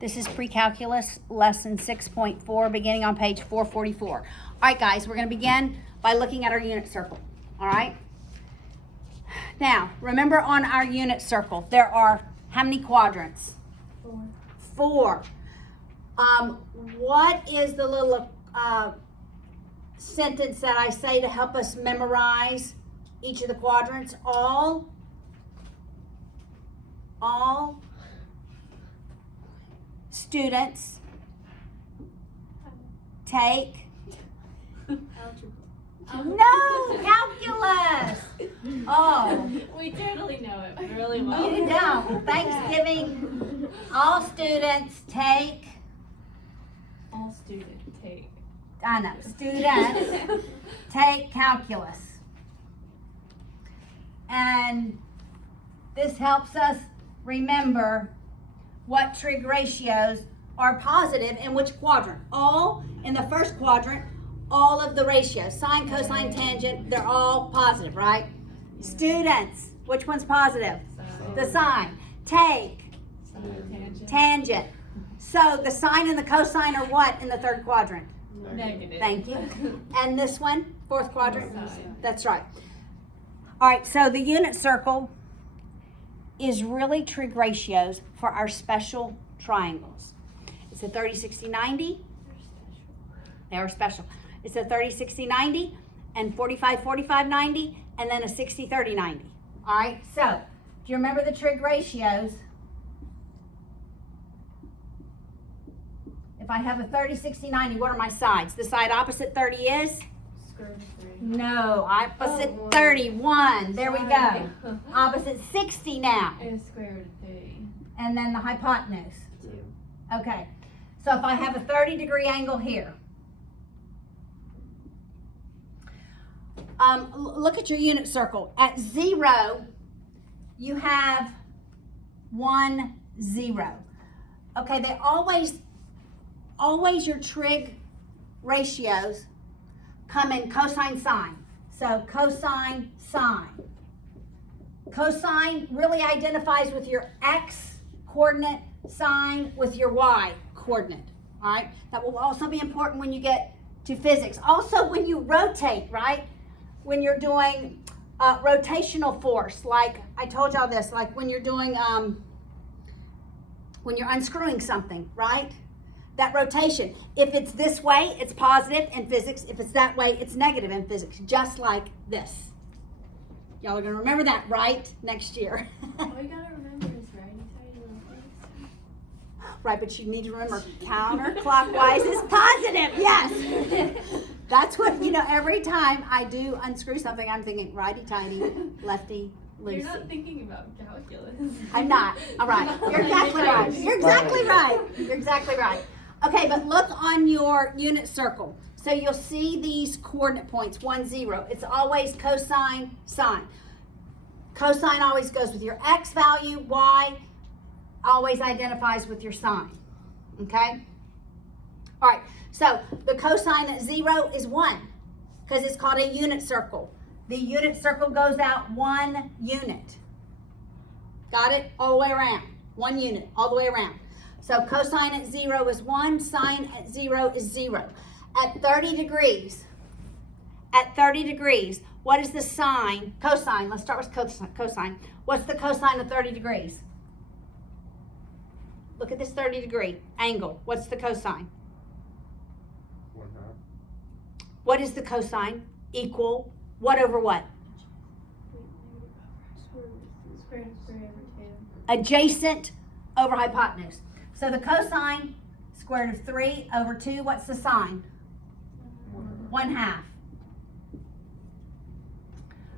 This is Precalculus Lesson 6.4, beginning on page 444. All right, guys, we're going to begin by looking at our unit circle. All right? Now, remember on our unit circle, there are how many quadrants? Four. What is the little sentence that I say to help us memorize each of the quadrants? All students take no calculus. Oh, We totally know it really well. you don't. Thanksgiving. All students take. All students take. I know. Students take calculus, and this helps us remember what trig ratios are positive in which quadrant. All in the first quadrant, all of the ratios, sine, cosine, tangent, they're all positive, right? Students, which one's positive? The sine. Take, tangent. So the sine and the cosine are what in the third quadrant? Negative. Thank you. And this one, fourth quadrant? That's right. All right, so the unit circle is really trig ratios for our special triangles. It's a 30, 60, 90. They are special. It's a 30, 60, 90, and 45, 45, 90, and then a 60, 30, 90. All right, so do you remember the trig ratios? If I have a 30, 60, 90, what are my sides? The side opposite 30 is? Square root of 3. No, opposite Oh, 31. There we go. Sorry. Opposite 60 now. Is square root of 3. And then the hypotenuse. 2. Okay, so if I have a 30-degree angle here, look at your unit circle. At 0, you have 1, 0. Okay, they always your trig ratios come in cosine sine. So cosine sine. Cosine really identifies with your x coordinate, sine with your y coordinate. All right, that will also be important when you get to physics. Also, when you rotate, right? When you're doing rotational force, like I told y'all this, like when you're doing, when you're unscrewing something, right? That rotation, if it's this way, it's positive in physics. If it's that way, it's negative in physics, just like this. Y'all are gonna remember that, right? Next year. All you gotta remember is righty tighty lefty. Right, but you need to remember counterclockwise is positive, yes. That's what, every time I do unscrew something, I'm thinking righty-tighty, lefty, loosey. You're not thinking about calculus. I'm not. All right. You're exactly right. You're exactly right. You're exactly right. Okay, but look on your unit circle. So you'll see these coordinate points, 1, 0. It's always cosine, sine. Cosine always goes with your x value. Y always identifies with your sine. Okay? All right. So the cosine at 0 is 1 because it's called a unit circle. The unit circle goes out 1 unit. Got it? All the way around. 1 unit, all the way around. So cosine at 0 is 1, sine at 0 is 0. At 30 degrees, what is the sine? Cosine, let's start with cosine. What's the cosine of 30 degrees? Look at this 30-degree angle. What's the cosine? 1/2. What is the cosine? Equal what over what? Square root of 3 over 2. Adjacent over hypotenuse. So the cosine, square root of 3 over 2, what's the sine? 1/2.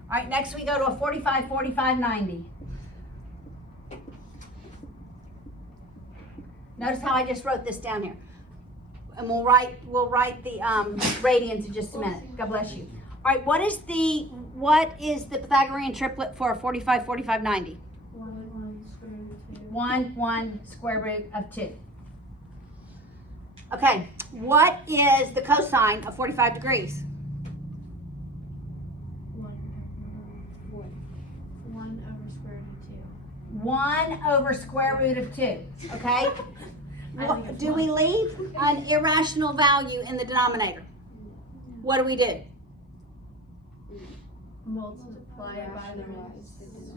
All right, next we go to a 45, 45, 90. Notice how I just wrote this down here. And we'll write the radians in just a minute. God bless you. All right, what is the Pythagorean triplet for a 45, 45, 90? 1 square root of 2. Okay, what is the cosine of 45 degrees? 1 over square root of 2. 1 over square root of 2, okay? Do we leave an irrational value in the denominator? What do we do? Multiply it by the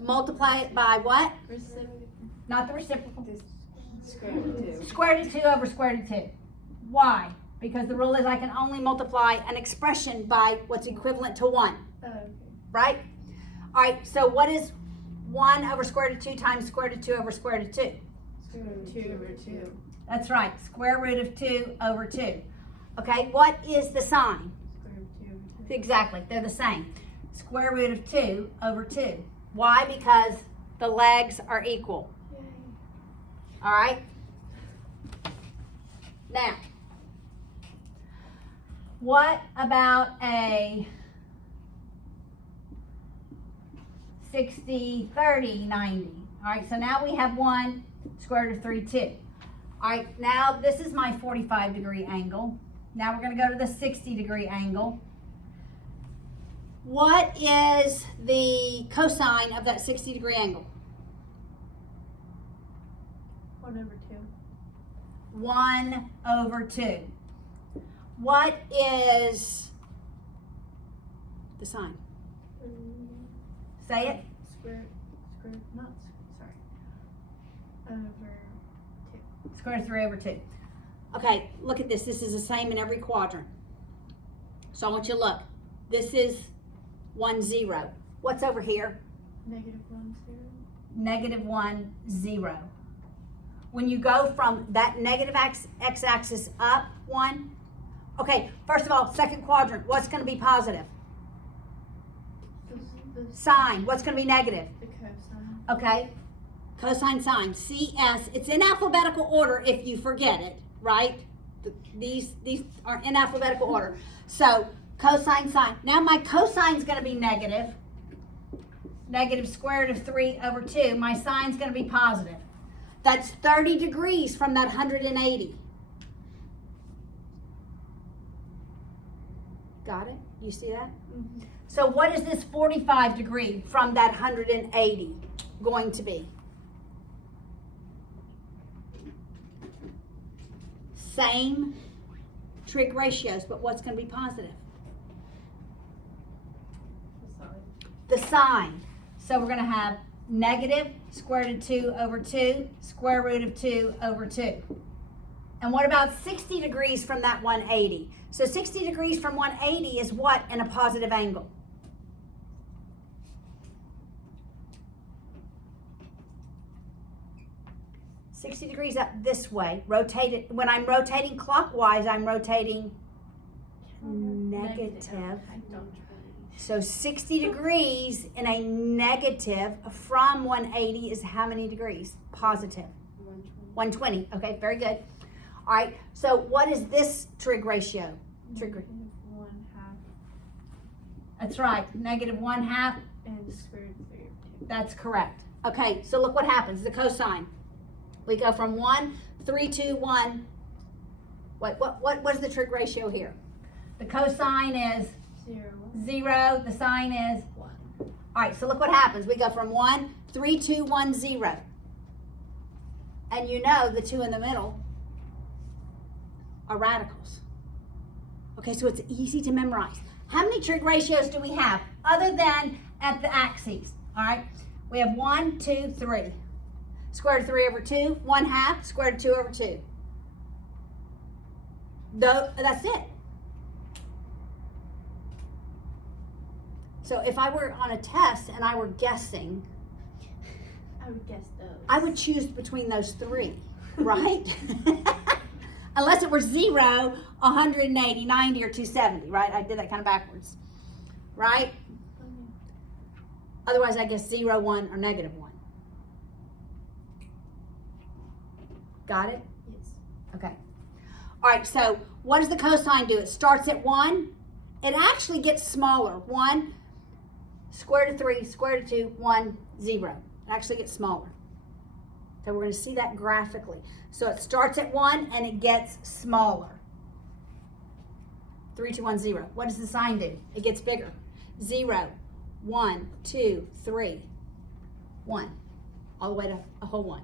Multiply it by what? reciprocal. Not the reciprocal. Square root of 2. Square root of 2 over square root of 2. Why? Because the rule is I can only multiply an expression by what's equivalent to 1. Oh, okay. Right? All right, so what is 1 over square root of 2 times square root of 2 over square root of 2? Square root of 2 over 2. That's right, square root of 2 over 2. Okay, what is the sign? Square root of 2 over 2. Exactly, they're the same. Square root of 2 over 2. Why? Because the legs are equal. Yay. All right? Now, what about a 60, 30, 90? All right, so now we have 1, square root of 3, 2. All right, now this is my 45-degree angle. Now we're going to go to the 60-degree angle. What is the cosine of that 60-degree angle? 1 over 2. 1 over 2. What is the sign? Say it. Not, sorry. Over 2. Square root of 3 over 2. Okay, look at this. This is the same in every quadrant. So I want you to look. This is 1, 0. What's over here? Negative 1, 0. Negative 1, 0. When you go from that negative x-axis up 1, okay, first of all, second quadrant, what's going to be positive? The Sine. What's going to be negative? cosine. Okay, cosine sine, CS. It's in alphabetical order if you forget it, right? These are in alphabetical order. So cosine sine. Now my cosine's going to be negative. Negative square root of 3 over 2. My sine's going to be positive. That's 30 degrees from that 180. Got it? You see that? Mm-hmm. So what is this 45 degree from that 180 going to be? Same trig ratios, but what's going to be positive? The sine. So we're going to have negative square root of 2 over 2, square root of 2 over 2. And what about 60 degrees from that 180? So 60 degrees from 180 is what in a positive angle? $60 degrees up this way. Rotate it. When I'm rotating clockwise, I'm rotating negative. So 60 degrees in a negative from 180 is how many degrees? Positive. 120. Okay, very good. All right, so what is this trig ratio? Negative 1/2 That's right, negative 1/2. and square root of 3 over 2. That's correct. Okay, so look what happens, the cosine. We go from 1, 3, 2, 1. What is the trig ratio here? The cosine is 0, 0, the sine is 1. All right, so look what happens. We go from 1, 3, 2, 1, 0. And you know the 2 in the middle are radicals. Okay, so it's easy to memorize. How many trig ratios do we have other than at the axes? All right, we have 1, 2, 3. Square root of 3 over 2, 1/2, square root of 2 over 2. That's it. So if I were on a test and I were guessing, I would guess those. I would choose between those 3, right? Unless it were 0, 180, 90, or 270, right? I did that kind of backwards, right? Otherwise, I guess 0, 1, or negative 1. Got it? Yes. Okay. All right, so what does the cosine do? It starts at 1. It actually gets smaller. 1, square root of 3, square root of 2, 1, 0. It actually gets smaller. So we're going to see that graphically. So it starts at 1 and it gets smaller. 3, 2, 1, 0. What does the sign do? It gets bigger. 0, 1, 2, 3, 1. All the way to a whole 1.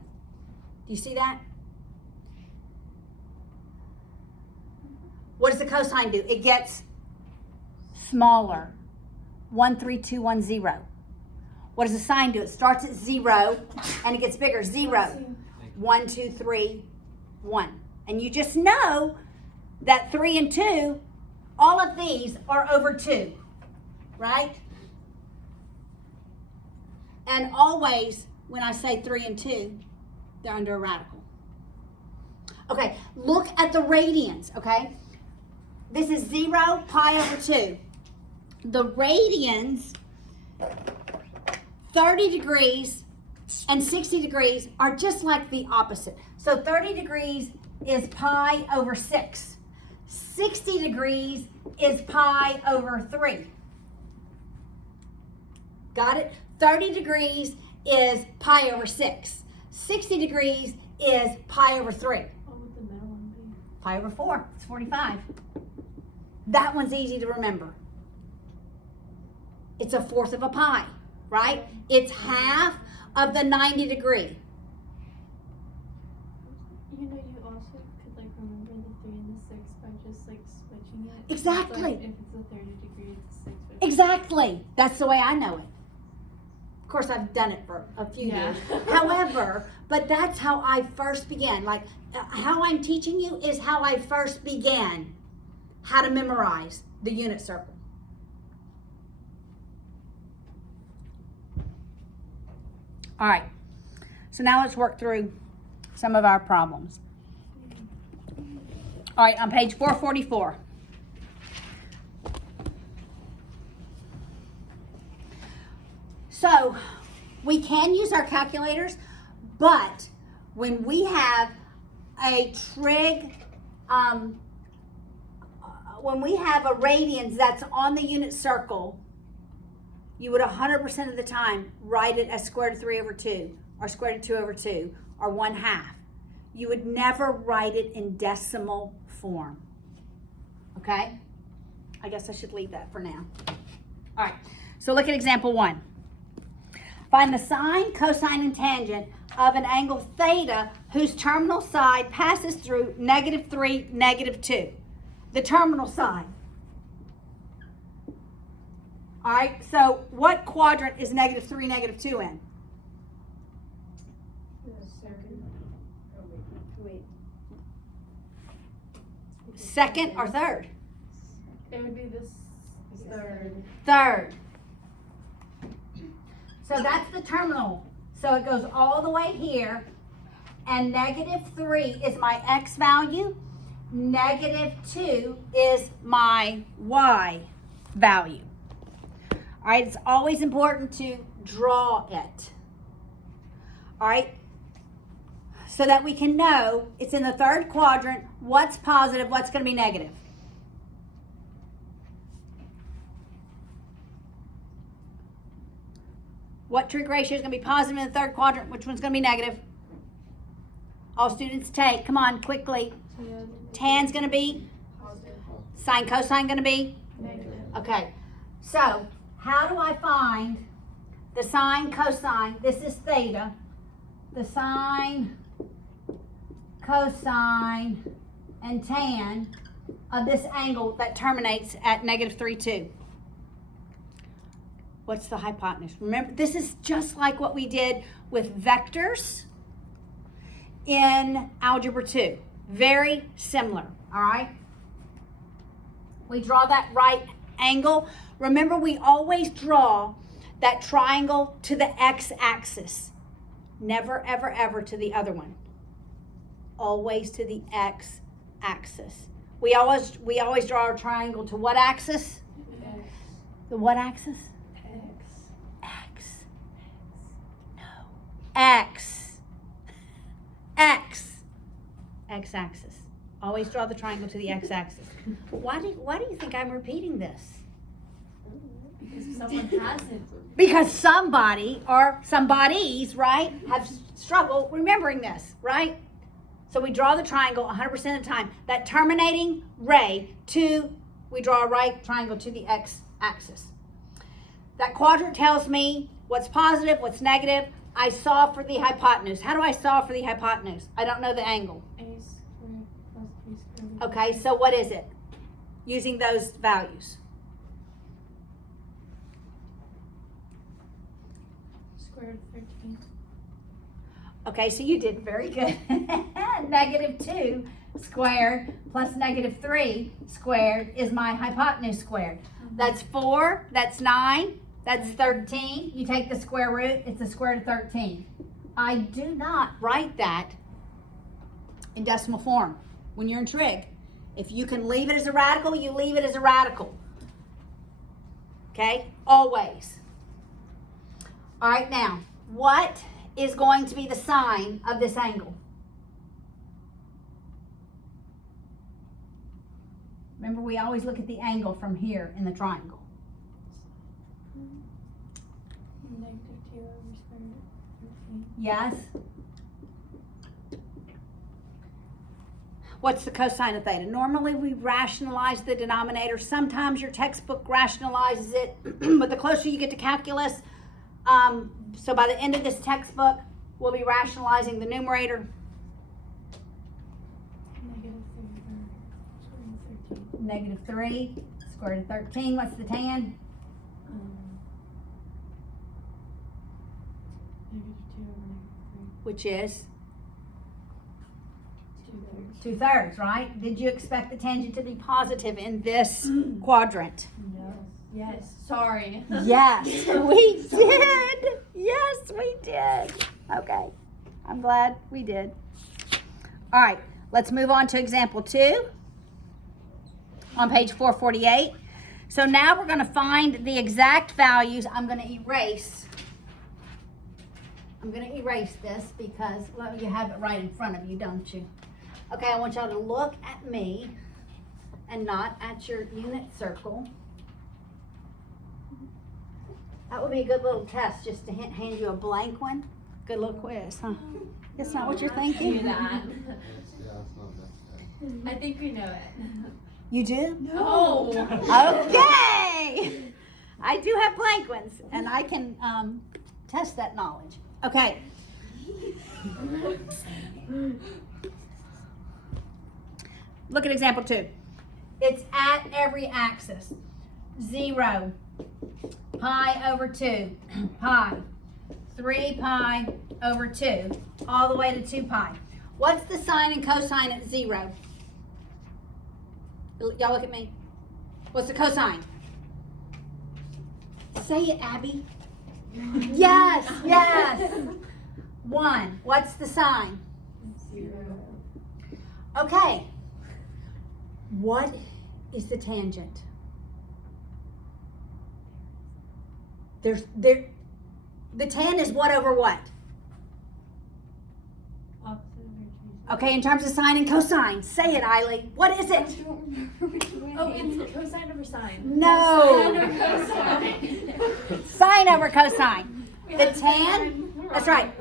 Do you see that? does the cosine do? It gets smaller. 1, 3, 2, 1, 0. What does the sine do? It starts at 0 and it gets bigger. 0, 1, 2, 3, 1. And you just know that 3 and 2, all of these are over 2, right? And always, when I say 3 and 2, they're under a radical. Okay, look at the radians, okay? This is 0 pi over 2. The radians, 30 degrees and 60 degrees are just like the opposite. So 30 degrees is pi over 6. 60 degrees is pi over 3. Got it? 30 degrees is pi over 6. 60 degrees is pi over 3. What would the middle one be? Pi over 4. It's 45. That one's easy to remember. It's a fourth of a pi, right? It's half of the 90 degree. You know, you also could like remember the 3 and the 6 by just like switching it. Exactly. Like, if it's a 30 degree, it's a 6. Exactly. That's the way I know it. Of course, I've done it for a few years. However, but that's how I first began. Like, how I'm teaching you is how I first began how to memorize the unit circle. All right. So now let's work through some of our problems. All right, on page 444. So we can use our calculators, but when we have a trig, when we have a radians that's on the unit circle, you would 100% of the time write it as square root of 3 over 2, or square root of 2 over 2, or 1/2. You would never write it in decimal form. Okay? I guess I should leave that for now. All right, so look at example 1. Find the sine, cosine, and tangent of an angle theta whose terminal side passes through -3, -2. The terminal side. All right, so what quadrant is -3, -2 in? Second or third? It would be this third. Third. So that's the terminal. So it goes all the way here, and -3 is my x value, -2 is my y value. All right, it's always important to draw it. All right, so that we can know it's in the third quadrant, what's positive, what's going to be negative. What trig ratio is going to be positive in the third quadrant? Which one's going to be negative? All students take. Come on, quickly. Tan's going to be? Positive. Sine, cosine going to be? Negative. Okay. So, how do I find the sine, cosine? This is theta. The sine, cosine, and tan of this angle that terminates at -3, 2. What's the hypotenuse? Remember, this is just like what we did with vectors in Algebra 2. Very similar, all right? We draw that right angle. Remember, we always draw that triangle to the x-axis. Never, ever, ever to the other one. Always to the x-axis. We always draw our triangle to what axis? X. The what axis? X. X. No. X. X. X-axis. Always draw the triangle to the x-axis. Why do you think I'm repeating this? Because someone hasn't. Because somebody or somebodies, right, have struggled remembering this, right? So we draw the triangle 100% of the time. That terminating ray we draw a right triangle to the x-axis. That quadrant tells me what's positive, what's negative. I solve for the hypotenuse. How do I solve for the hypotenuse? I don't know the angle. A squared plus B squared. Okay, so what is it? using those values? Square root of 13. Okay, so you did very good. -2 squared plus -3 squared is my hypotenuse squared. That's 4, that's 9, that's 13. You take the square root, it's the square root of 13. I do not write that in decimal form when you're in trig. If you can leave it as a radical, you leave it as a radical. Okay, always. All right, now, what is going to be the sine of this angle? Remember, we always look at the angle from here in the triangle. -2 over square root of 13. Yes? What's the cosine of theta? Normally we rationalize the denominator. Sometimes your textbook rationalizes it, but the closer you get to calculus, so by the end of this textbook, we'll be rationalizing the numerator. -3 -3 square root of 13. What's the tan? -2 over -3. Which is 2/3. 2/3, right? Did you expect the tangent to be positive in this quadrant? No. Yes. Sorry. Yes, we did. Yes, we did. Okay, I'm glad we did. All right, let's move on to example 2 on page 448. So now we're going to find the exact values. I'm going to erase this because, well, you have it right in front of you, don't you? Okay, I want y'all to look at me and not at your unit circle. That would be a good little test, just to hand you a blank one. Good little quiz, huh? That's not what you're thinking? Do that. Yeah, it's not that bad. I think we know it. You do? No. Okay. I do have blank ones, and I can test that knowledge. Okay. Look at example 2. It's at every axis. 0, pi over 2, pi, 3 pi over 2, all the way to 2 pi. What's the sine and cosine at 0? Y'all look at me. What's the cosine? Say it, Abby. Yes, yes. 1. What's the sine? 0. Okay. What is the tangent? The tan is what over what? Opposite of our Okay, in terms of sine and cosine. Say it, Eiley. What is it? Oh, it's cosine over sine. No. Sine over cosine. Sine over cosine. We The have to say tan, that. that's right.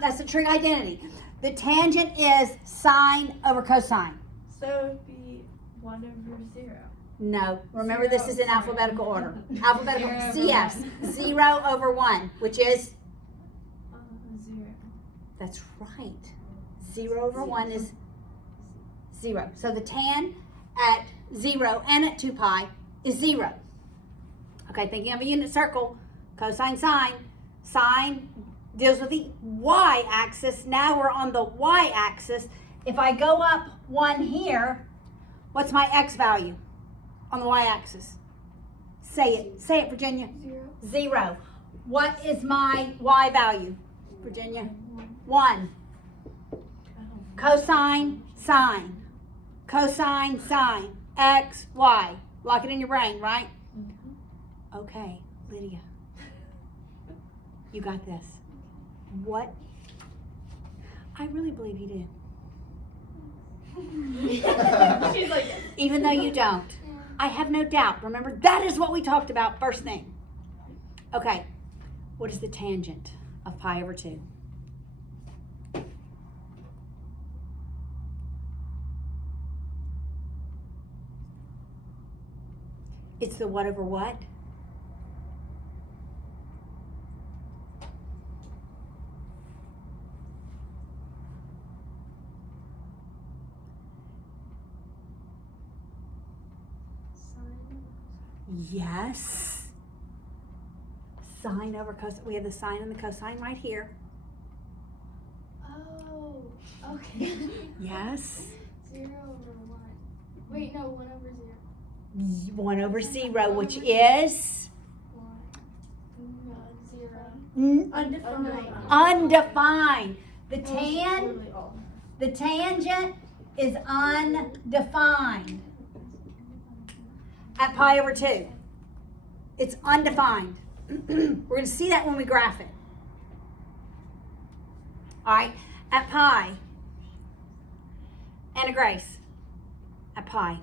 That's the trig identity. The tangent is sine over cosine. So it would be 1 over 0. No, remember this is in alphabetical order. Alphabetical, 0 over CS, 1. 0 over 1, which is, 0. that's right. 0 over 1 is 0. So the tan at 0 and at 2 pi is 0. Okay, thinking of a unit circle, cosine, sine. Sine deals with the y-axis. Now we're on the y-axis. If I go up 1 here, what's my x value on the y-axis? Say it, Virginia. 0. 0. What is my y value, Virginia? 1. Cosine, sine. Cosine, sine. X, y. Lock it in your brain, right? Okay, Lydia. You got this. What? I really believe you do. She's like, Even though you don't. I have no doubt. Remember, that is what we talked about first thing. Okay. What is the tangent of pi over 2? It's the what over what? Yes. Sine over cosine. We have the sine and the cosine right here. Oh, okay. Yes. 0 over 1. Wait, no, 1 over 0. 1 over 0, which is 1, 0. Undefined. Undefined. The tangent is undefined at pi over 2. It's undefined. We're going to see that when we graph it. All right, at pi. Anna Grace, at pi.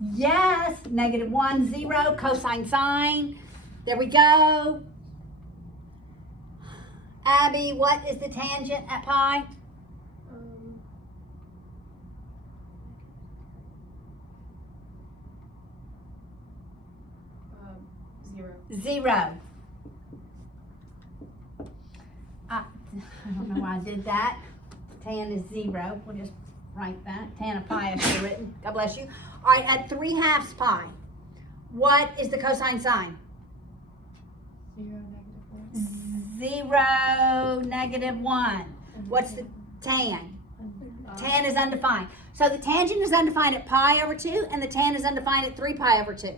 Yes, -1, 0, cosine sine. There we go. Abby, what is the tangent at pi? 0. 0. I don't know why I did that. Tan is 0. We'll just write that. Tan of pi I should have written. God bless you. All right, at 3/2 pi, what is the cosine sine? 0, -1. What's the tan? Tan is undefined. So the tangent is undefined at pi over 2, and the tan is undefined at 3 pi over 2.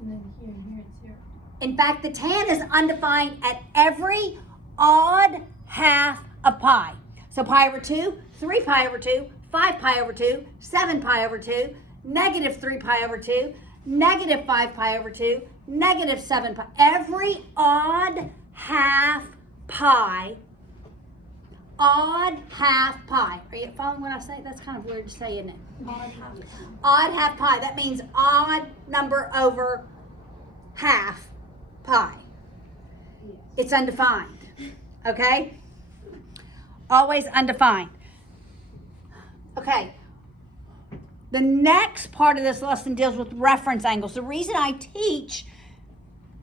And then here it's 0. In fact, the tan is undefined at every odd half of pi. So pi over 2, 3 pi over 2, 5 pi over 2, 7 pi over 2, -3 pi over 2, -5 pi over 2, -7 pi. Every odd half pi. Odd half pi. Are you following what I say? That's kind of weird to say, isn't it? Odd half pi. That means odd number over half pi. It's undefined. Okay? Always undefined. Okay. The next part of this lesson deals with reference angles. The reason I teach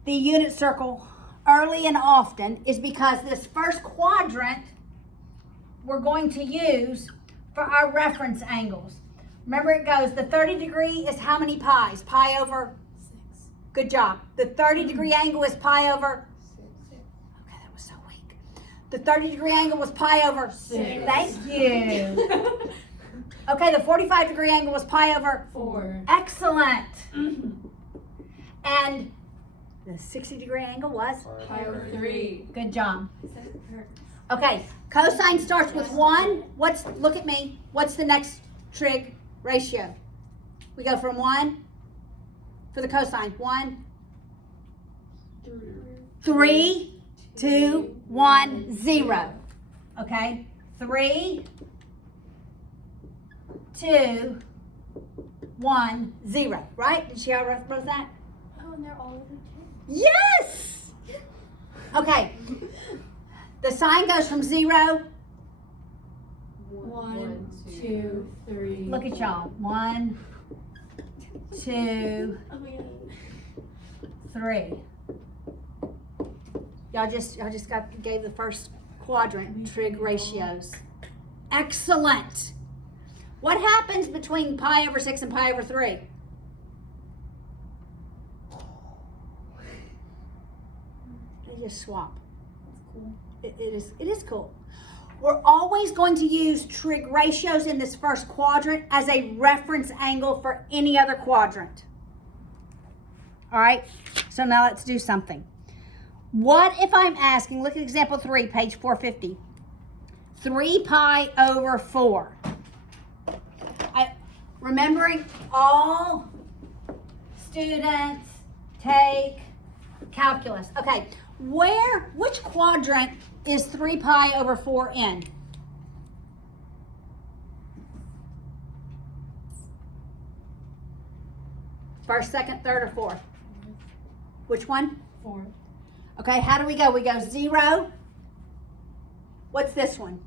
the unit circle early and often is because this first quadrant we're going to use for our reference angles. Remember, it goes, the 30-degree is how many pi's? Pi over 6. Good job. The 30-degree angle is pi over 6. Okay, that was so weak. The 30-degree angle was pi over 6. Thank you. Okay, the 45-degree angle was pi over 4. Excellent. And the 60-degree angle was Pi over 3. Good job. Okay, cosine starts with 1. Look at me. What's the next trig ratio? We go from 1 for the cosine. 1, 3, 2, 1, 0. Okay, 3, 2, 1, 0. Right? Did she how I wrote that? Oh, and they're all over 2. Yes! Okay. The sign goes from 0. 1, 2, 3. Look at y'all. 1, 2, Oh my god. 3. Y'all just gave the first quadrant trig ratios. Excellent. What happens between pi over 6 and pi over 3? They just swap. That's cool. It is cool. We're always going to use trig ratios in this first quadrant as a reference angle for any other quadrant. All right, so now let's do something. What if I'm asking, look at example 3, page 450. 3 pi over 4. Remembering all students take calculus. Okay, which quadrant is 3 pi over 4 in? First, second, third, or fourth? Which one? 4. Okay, how do we go? We go 0. What's this one?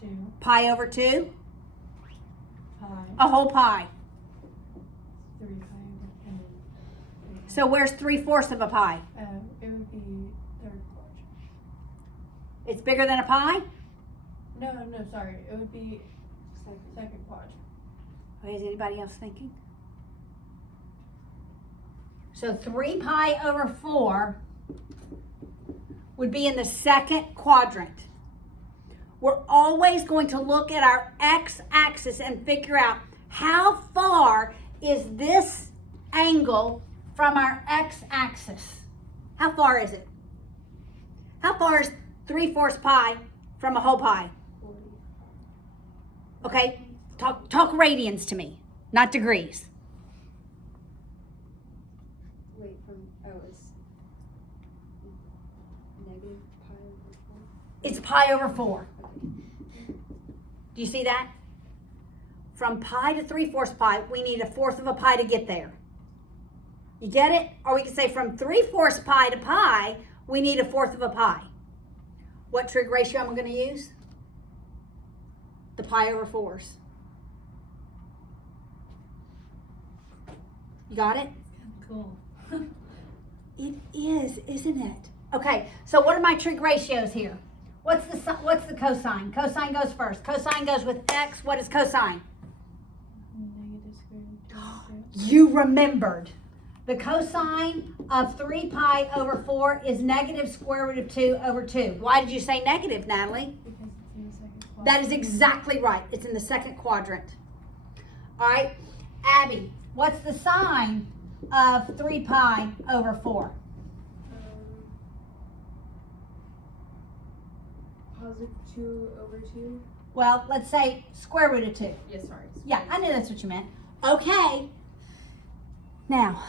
2. Pi over 2? Pi. A whole pi. 3 pi over. And then So where's 3/4 of a pi? it would be third quadrant. It's bigger than a pi? No, sorry. It would be second quadrant. Okay, is anybody else thinking? So 3 pi over 4 would be in the second quadrant. We're always going to look at our x-axis and figure out how far is this angle from our x-axis. How far is it? How far is 3/4 pi from a whole pi? 40. Okay, talk radians to me, not degrees. Wait, it's negative pi over 4? It's pi over 4. Okay. Do you see that? From pi to 3/4 pi, we need 1/4 of a pi to get there. You get it? Or we can say from 3/4 pi to pi, we need 1/4 of a pi. What trig ratio am I going to use? The pi over 4s. You got it? Cool. It is, isn't it? Okay, so what are my trig ratios here? What's the cosine? Cosine goes first. Cosine goes with x. What is cosine? Negative square root of 2. You remembered. The cosine of 3 pi over 4 is negative square root of 2 over 2. Why did you say negative, Natalie? Because it's in the second quadrant. That is exactly right. It's in the second quadrant. All right, Abby, what's the sine of 3 pi over 4? Positive 2 over 2? Well, let's say square root of 2. Yeah, sorry. Yeah, I knew that's what you meant. Okay. Now,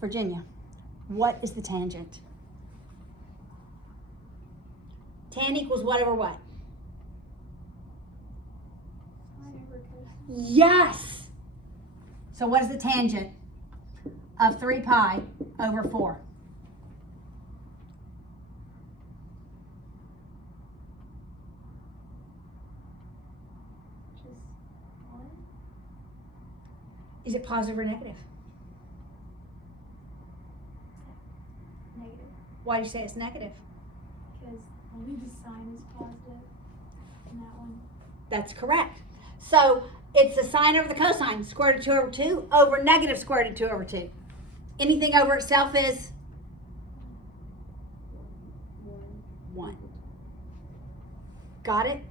Virginia, what is the tangent? Tan equals what over what? Yes. So what is the tangent of 3 pi over 4? Just 1. Is it positive or negative? Negative. Why do you say it's negative? Because only the sign is positive in that one. That's correct. So it's the sine over the cosine, square root of 2 over 2, over negative square root of 2 over 2. Anything over itself is 1. Got it?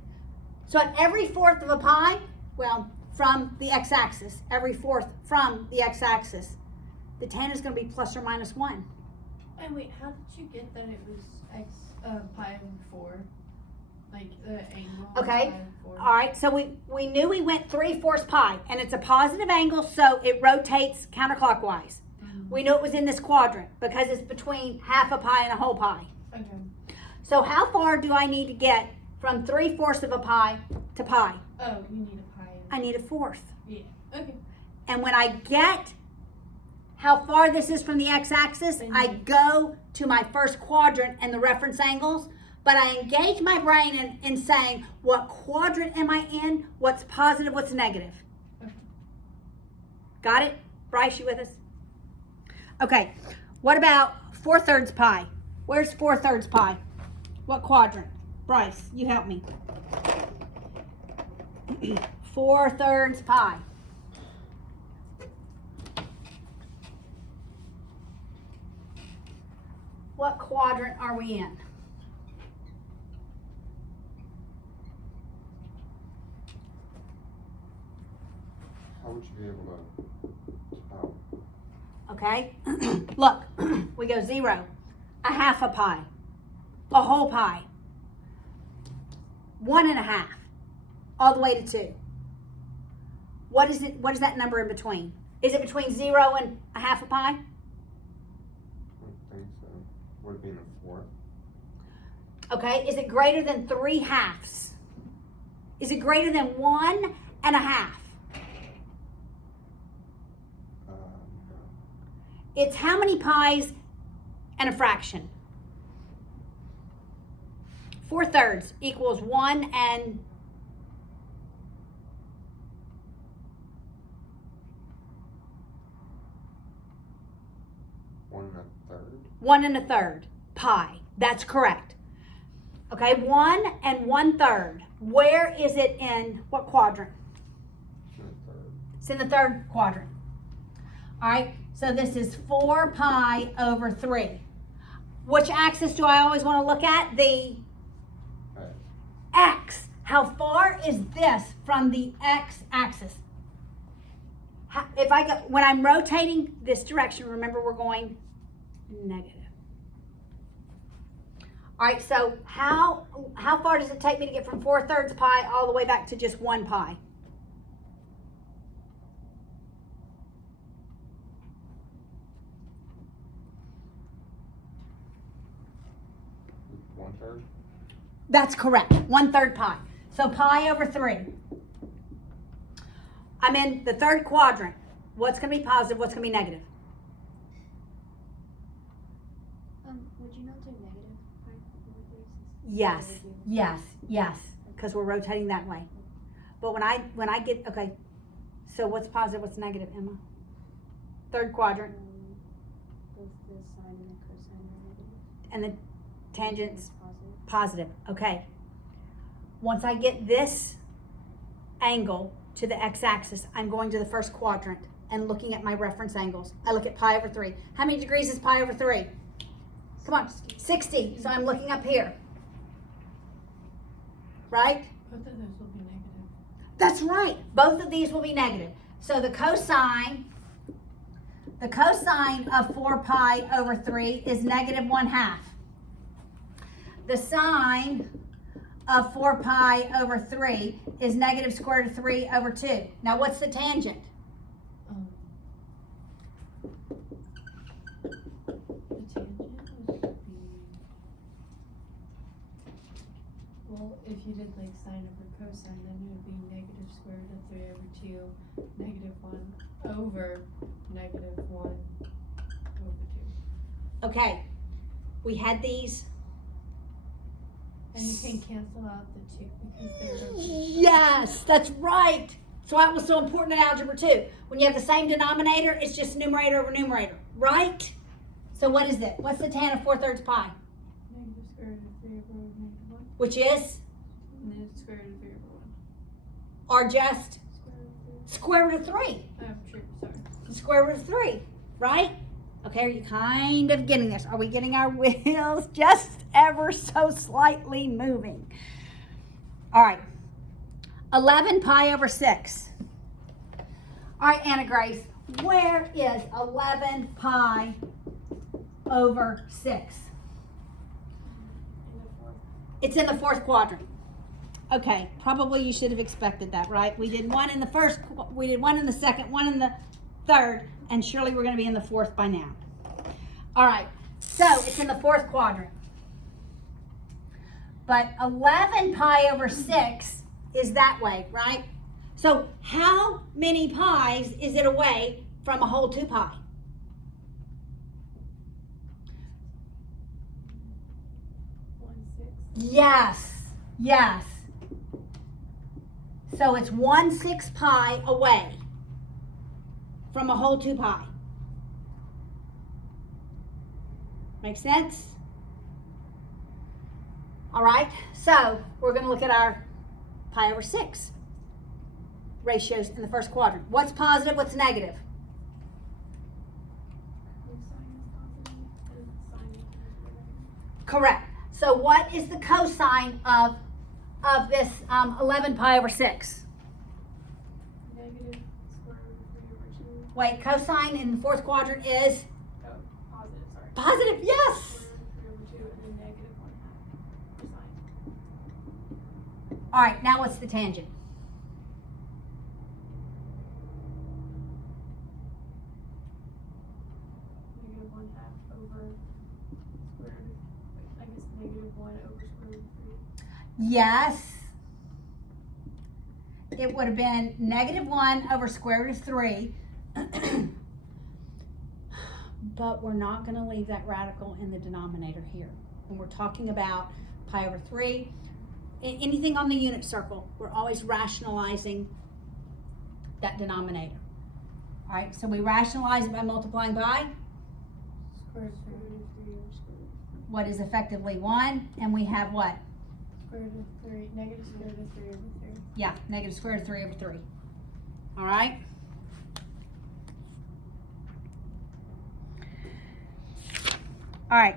So at every 1/4 of a pi, well, from the x-axis, every 1/4 from the x-axis, the tan is going to be plus or minus 1. And wait, how did you get that it was pi over 4? Like the angle was Okay. pi over 4. All right, so we knew we went 3/4 pi, and it's a positive angle, so it rotates counterclockwise. We knew it was in this quadrant because it's between half a pi and a whole pi. Okay. So how far do I need to get from 3/4 of a pi to pi? Oh, you need a pi. I need 1/4. Yeah. Okay. And when I get how far this is from the x-axis, I go to my first quadrant and the reference angles, but I engage my brain in saying, what quadrant am I in? What's positive? What's negative? Okay. Got it? Bryce, you with us? Okay, what about 4/3 pi? Where's 4/3 pi? What quadrant? Bryce, you help me. 4/3 pi. What quadrant are we in? How would you be able to tell? Okay, look, we go 0, a half a pi, a whole pi, 1 1/2, all the way to 2. What is it? What is that number in between? Is it between 0 and a half a pi? I don't think so. Would it be in a 4th? Okay, is it greater than 3/2? Is it greater than 1 1/2? No. It's how many pies and a fraction? 4/3 equals 1 and 1 1 1/3 pi. That's correct. Okay, 1 1/3. Where is it in what quadrant? In a 3rd. It's in the third quadrant. All right, so this is 4 pi over 3. Which axis do I always want to look at? The x. How far is this from the x-axis? If I go, when I'm rotating this direction, remember we're going negative. All right, so how far does it take me to get from 4/3 pi all the way back to just 1 pi? One third. That's correct, 1/3 pi. So pi over 3. I'm in the third quadrant. What's going to be positive? What's going to be negative? Would you not do negative pi over 3? Yes, yes, yes, because we're rotating that way. But when I get, okay, so what's positive, what's negative, Emma? Third quadrant, Both the sine and the cosine are negative. and the tangents Positive. positive, okay. Once I get this angle to the x-axis, I'm going to the first quadrant and looking at my reference angles. I look at pi over 3. How many degrees is pi over 3? Come on, 60. So I'm looking up here. Right? Both of those will be negative. That's right. Both of these will be negative. So the cosine of 4 pi over 3 is negative 1/2. The sine of 4 pi over 3 is negative square root of 3 over 2. Now what's the tangent? The tangent would be, well, if you did like sine over cosine, then it would be negative square root of 3 over 2, negative 1 over negative 1 over 2. Okay, we had these. And you can cancel out the 2 because they're over. Yes, that's right. So that was so important in algebra 2. When you have the same denominator, it's just numerator over numerator, right? So what is it? What's the tan of 4/3 pi? Negative square root of 3 over negative 1. Which is? And then it's square root of 3 over 1. Or just Square root of 3. square root of 3. Oh, true, sorry. Square root of 3, right? Okay, are you kind of getting this? Are we getting our wheels just ever so slightly moving? All right. 11 pi over 6. All right, Anna Grace, where is 11 pi over 6? In the fourth. It's in the fourth quadrant. Okay, probably you should have expected that, right? We did one in the first, we did one in the second, one in the third, and surely we're going to be in the fourth by now. All right, so it's in the fourth quadrant. But 11 pi over 6 is that way, right? So how many pi's is it away from a whole 2 pi? 1/6. Yes, yes. So it's 1/6 pi away from a whole 2 pi. Make sense? All right, so we're going to look at our pi over 6 ratios in the first quadrant. What's positive, what's negative? Cosine is positive and sine is negative. Correct. So what is the cosine of this 11 pi over 6? Negative square root of 3 over 2. Wait, cosine in the fourth quadrant is Oh, positive, sorry. positive, yes. Square root of 3 over 2 and then negative 1/2 for sine. All right, now what's the tangent? Negative 1/2 over square root of, I guess negative 1 over square root of 3. Yes. It would have been negative 1 over square root of 3. But we're not going to leave that radical in the denominator here. When we're talking about pi over 3, anything on the unit circle, we're always rationalizing that denominator. All right, so we rationalize it by multiplying by Square root of 3 Square root of 3 over square root of 3. what is effectively 1, and we have what? Square root of 3, negative square root of 3 over 3. Yeah, negative square root of 3 over 3. All right? All right.